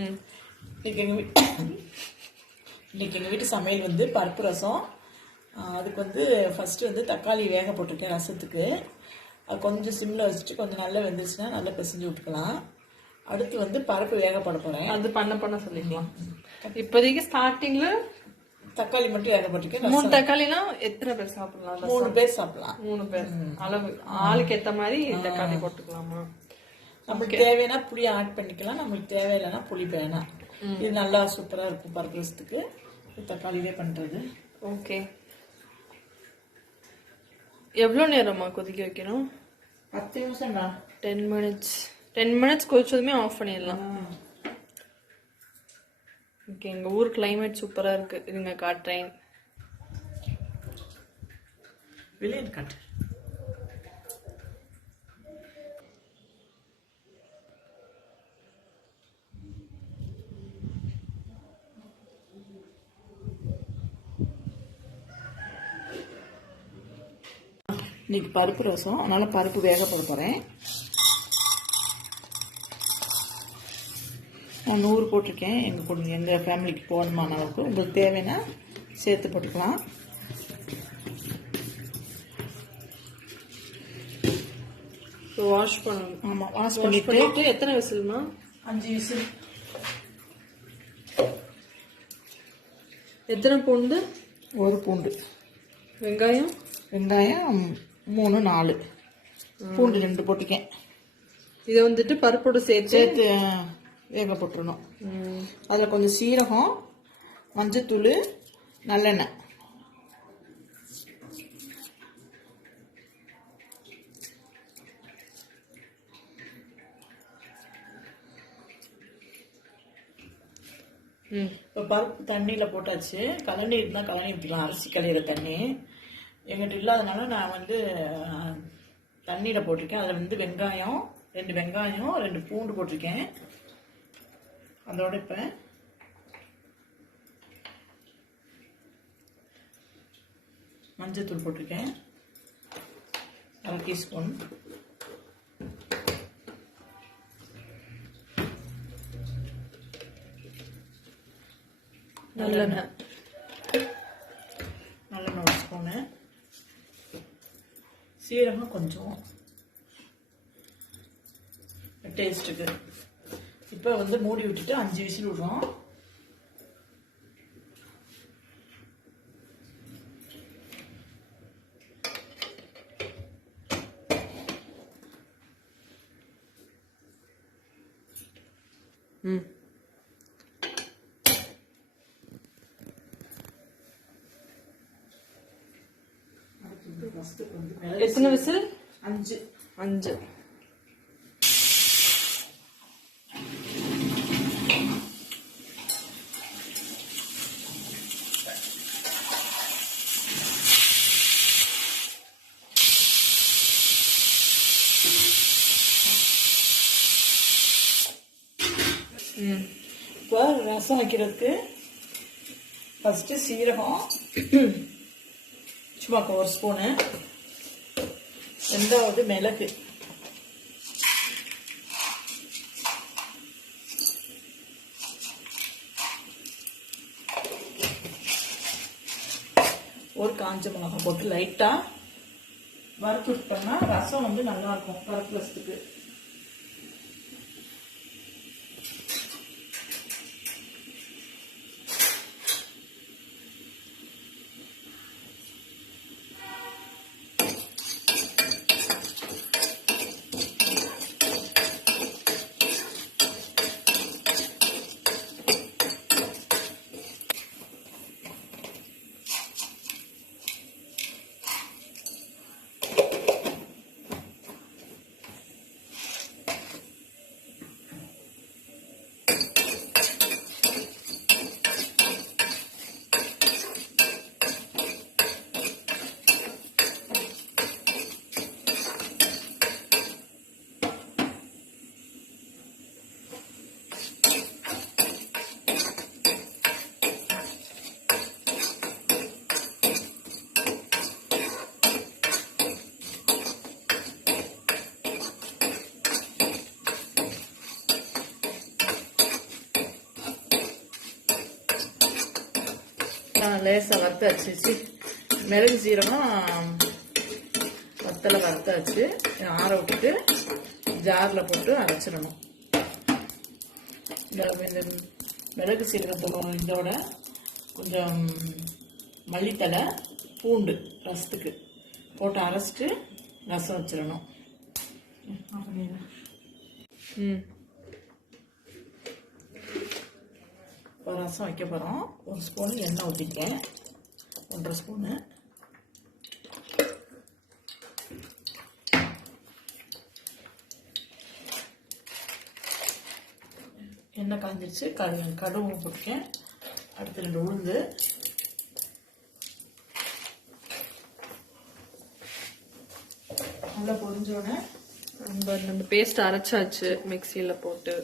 இன்னைக்கு எங்கள் வீட்டு சமையல் வந்து பருப்பு ரசம். அதுக்கு வந்து ஃபஸ்ட்டு வந்து தக்காளி வேக போட்டிருக்கேன் ரசத்துக்கு. அது கொஞ்சம் சிம்மில் வச்சுட்டு கொஞ்சம் நல்லா வெந்துருச்சுன்னா நல்லா பிசைஞ்சு விட்டுக்கலாம். அடுத்து வந்து பருப்பு வேக போட போகிறேன். அது பண்ண சொல்லிக்கலாம். இப்போதைக்கு ஸ்டார்டிங்கில் தக்காளி மட்டும் வேக போட்டிருக்கேன். 3 தக்காளினா எத்தனை பேர் சாப்பிடலாம்? 3 பேர் சாப்பிடலாம். 3 பேர் அளவு ஆளுக்கு ஏற்ற மாதிரி தக்காளி போட்டுக்கலாமா? நம்மளுக்கு தேவைன்னா புளி ஆட் பண்ணிக்கலாம், நம்மளுக்கு தேவையில்லைன்னா புளி வேணாம். இது நல்லா சூப்பராக இருக்கும் பருப்பு ரசத்துக்கு. தக்காளியே பண்ணுறது. ஓகே, எவ்வளோ நேரமா கொதிக்க வைக்கணும்? 10 நிமிஷம்டா. 10 மினிட்ஸ். 10 மினிட்ஸ் கொதிச்சதுமே ஆஃப் பண்ணிடலாம். ஓகே, எங்கள் ஊர் கிளைமேட் சூப்பராக இருக்குது. இதுங்க காட்டுறேன். வெளியே காட்டு. இன்னைக்கு பருப்பு ரசம், அதனால் பருப்பு வேக போட போகிறேன். நான் 100 போட்டிருக்கேன். எங்கள் ஃபேமிலிக்கு போகணுமான அளவுக்கு. உங்களுக்கு தேவைன்னா சேர்த்து போட்டுக்கலாம். வாஷ் பண்ணணும். ஆமாம், வாஷ் பண்ணிட்டு எத்தனை விசில்மா? 5 விசில். எத்தனை பூண்டு? 1 பூண்டு. வெங்காயம் 3 4. பூண்டு 2 போட்டிருக்கேன். இதை வந்துட்டு பருப்போடு சேர்த்து வேக போட்டுருணும். அதில் கொஞ்சம் சீரகம், மஞ்சத்தூள், நல்லெண்ணெய். இப்போ பருப்பு தண்ணியில் போட்டாச்சு. கழனி இருந்தால் கழனி ஊற்றிக்கலாம், அரிசி களையிற தண்ணி. எங்கிட்ட இல்லாதனால நான் வந்து தண்ணியில் போட்டிருக்கேன். அதில் வந்து வெங்காயம் 2 வெங்காயம் 2 பூண்டு போட்டிருக்கேன். அதோட இப்போ மஞ்சத்தூள் போட்டிருக்கேன் 1/2 டீஸ்பூன். நல்லெண்ணெய் 1 ஸ்பூனு. சீரகம் கொஞ்சம் டேஸ்ட்டுக்கு. இப்போ வந்து மூடி விட்டுட்டு 5 விசில் விடுறோம். எத்தனை விசில்? 5. இப்போ ரசம் வைக்கிறதுக்கு ஃபஸ்ட்டு சீரகம் சும்மா 1 ஸ்பூனு. 2வது மிளகு. ஒரு காஞ்ச மிளகாய் போட்டு லைட்டாக வறுத்து விட்டோம்னா ரசம் வந்து நல்லா இருக்கும் பருப்பு ரசத்துக்கு. லேசாக வறுத்தாச்சு. மிளகு சீரகம் வத்தலை வறுத்தாச்சு. ஆற விட்டுட்டு ஜாரில் போட்டு அரைச்சிடணும். இந்த மிளகு சீரகத்தோட இதோட கொஞ்சம் மல்லித்தலை, பூண்டு ரசத்துக்கு போட்டு அரைச்சிட்டு ரசம் வச்சிடணும். இப்போ ரசம் வைக்க போகிறோம். 1 ஸ்பூன் எண்ணெய் ஊற்றிருக்கேன். 1.5 ஸ்பூனு. எண்ணெய் காஞ்சிருச்சு. கடுகு போட்டுருக்கேன். அடுத்து 2 உளுந்து, நல்லா பொரிஞ்சோடனே நம்ம பேஸ்ட் அரைச்சாச்சு மிக்சியில போட்டு.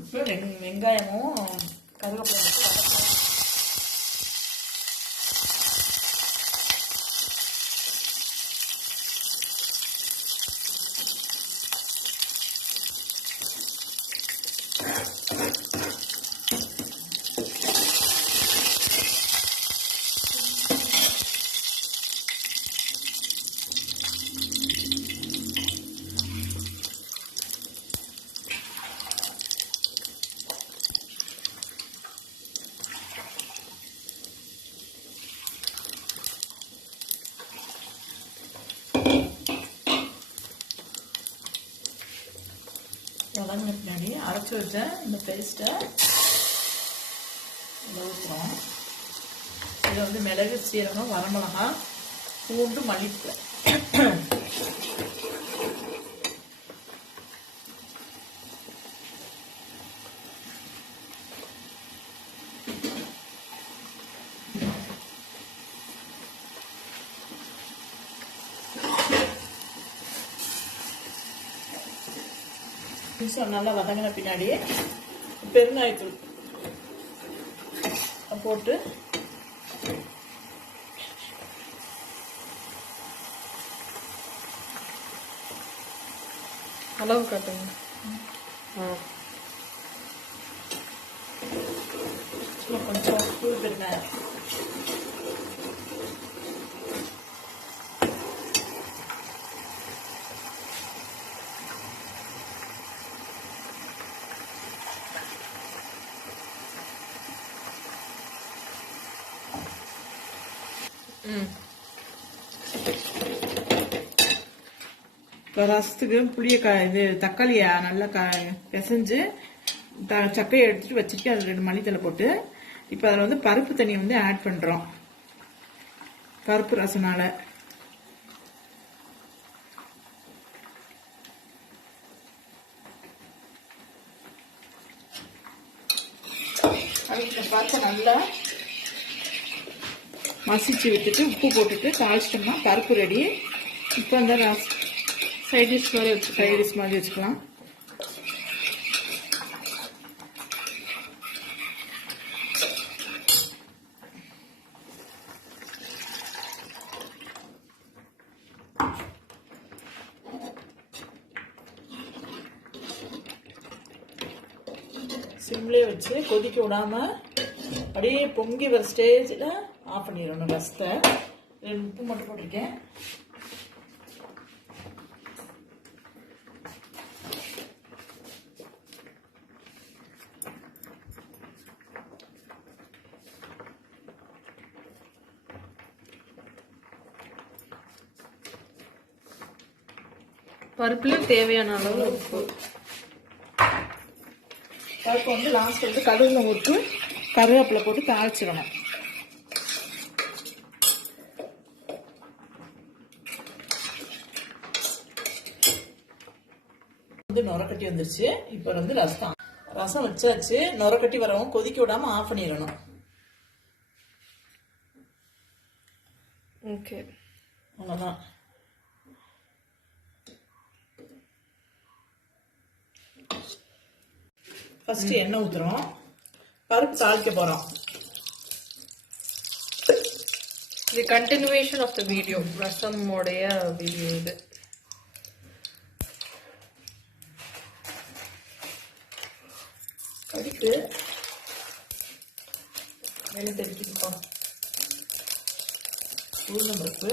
இப்போ வெங்காயமும் கருவேப்பிலை வதங்கின பின்னாடி அரைச்சி வச்ச இந்த பேஸ்ட்டை ஊற்றுறோம். இதில் வந்து மிளகு, சீரகம், வரமிளகா, பூண்டு, மல்லித்தலை. நல்லா வதங்கின பின்னாடி பெருங்காயத்தூள் போட்டு அளவு காட்டுங்க. கொஞ்சம் தூள் பெருங்காயம். இப்போ ரசத்துக்கு இது தக்காளியை நல்லா பிசைஞ்சு சக்கையை எடுத்துட்டு வச்சுட்டு அதில் 2 மல்லித்தலை போட்டு இப்போ அதில் வந்து பருப்பு தண்ணி வந்து ஆட் பண்ணுறோம். பருப்பு ரசனால அதுக்கு பருப்பை நல்லா மசிச்சு விட்டுட்டு உப்பு போட்டுட்டு தாளிச்சிட்டோம்னா பருப்பு ரெடி. இப்போ அந்த சைட் டிஷ் மாதிரி வச்சுக்கலாம். சிம்லேயே வச்சு கொதிக்க விடாம அப்படியே பொங்கி வர ஸ்டேஜில் ஆஃப் பண்ணிடணும் ரசத்தை. 2 உப்பு மட்டும் போட்டிருக்கேன். பருப்புல தேவையான அளவு உப்பு. பருப்பு வந்து லாஸ்ட் வந்து கடுகுல ஊற்றி கருவேப்பிலை போட்டு தாளிச்சிடணும். வந்து நுரக்கட்டி வந்துருச்சு. இப்போ வந்து ரசம் வச்சாச்சு. நுரக்கட்டி வரவும் கொதிக்க விடாம ஆஃப் பண்ணிடணும். ஓகே, அவ்வளோதான். ஃபர்ஸ்ட் எண்ணெய் ஊற்றுறோம். பருப்பு தாளிக்க போகிறோம். The continuation of the video, ரசமோடைய வீடியோ இது. கடுகு எண்ணெய் தெரிஞ்சுக்கோ, உளுந்தம்பருப்பு,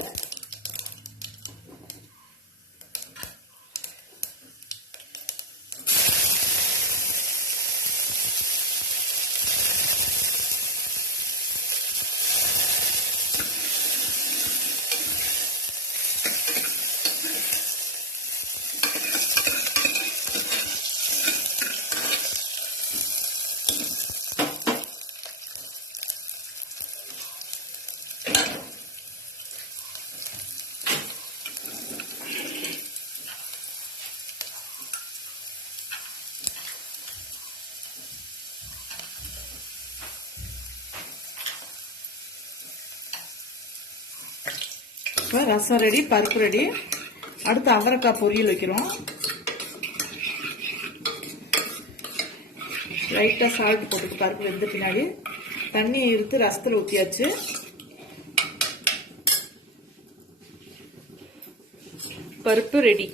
இப்போ ரசம் ரெடி, பருப்பு ரெடி. அடுத்து அவரைக்காய் பொரியல் வைக்கிறோம். லைட்டாக சால்ட் போட்டு பருப்பு வெந்த பின்னாடி தண்ணியை எடுத்து ரசத்தில் ஊற்றியாச்சு. பருப்பு ரெடி.